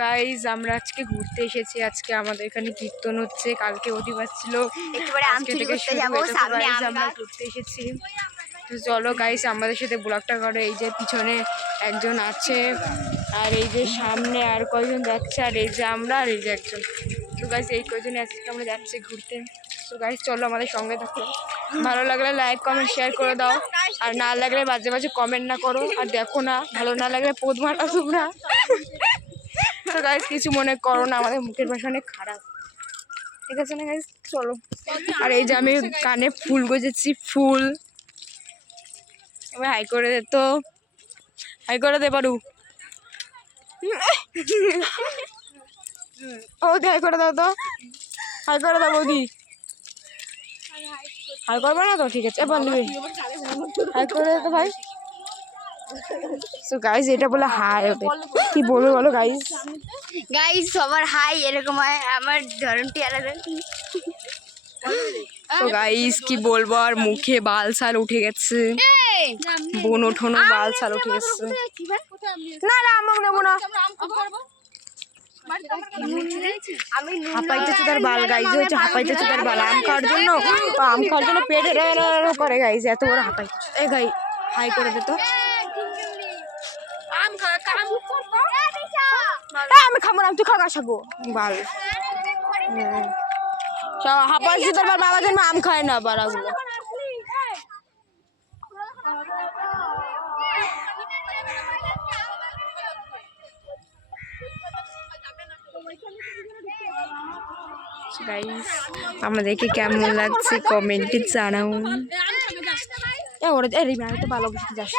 Guys আমরা আজকে ঘুরতে এসেছি। আজকে আমাদের এখানে কীর্তন হচ্ছে, কালকে অধিবাস ছিল, আমরা ঘুরতে এসেছি। তো চলো গাইজ আমাদের সাথে ব্লগটা করো। এই যে পিছনে একজন আছে, আর এই যে সামনে আর কয়জন যাচ্ছে, আর এই যে আমরা, আর এই যে একজন। তো গাইজ এই কয়জনে আজকে আমরা যাচ্ছি ঘুরতে। তো গাইজ চলো আমাদের সঙ্গে থাকো। ভালো লাগলে লাইক কমেন্ট শেয়ার করে দাও, আর না লাগলে মাঝে মাঝে কমেন্ট না করো, আর দেখো না, ভালো না লাগলে পোদ মারা তোমরা। তো গাইজ কিছু মনে করো না, আমাদের মুখের ভাষা অনেক খারাপ, ঠিক আছে না গাইজ? চলো। আর এই যে আমি কানে ফুল গজেছি, ফুল। এবার হাই করে দে, তো হাই করে দে পারু। ও হাই করে দাও, তো হাই করে দাও বৌদি। হাই করবে না তো? ঠিক আছে, এবার হাই করে দে তো ভাই। তো গাইজ এটা বলে হাই ওঠে, কি বলবো বলো গাইজ? গাইস সবার হাই এরকম হয়, আমার ধরনটি আলাদা। তো গাইজ কি বলবো, আর মুখে বাল ছাল উঠে গেছে, বোন ওঠোনো বাল ছাল উঠে গেছে। না না আমি নেবো না, হাঁপাইতেছে তার বাল গাইজ, হয়েছে হাঁপাইতেছে তার বাল। আম খাওয়ার জন্য, আম খাওয়ার জন্য পেট করে গাইজ, এত বড় হাঁপাই। এ গাই হাই করে দে তো। আমি খাবো না, তুই খাওয়া খাবো বাল। হাঁপাইছি তোর বাবা জন্য আম খায় না বাড়াগুলো। গাইস আমাদেরকে কেমন লাগছে কমেন্টে জানাও। ওরা তো ভালো যাস।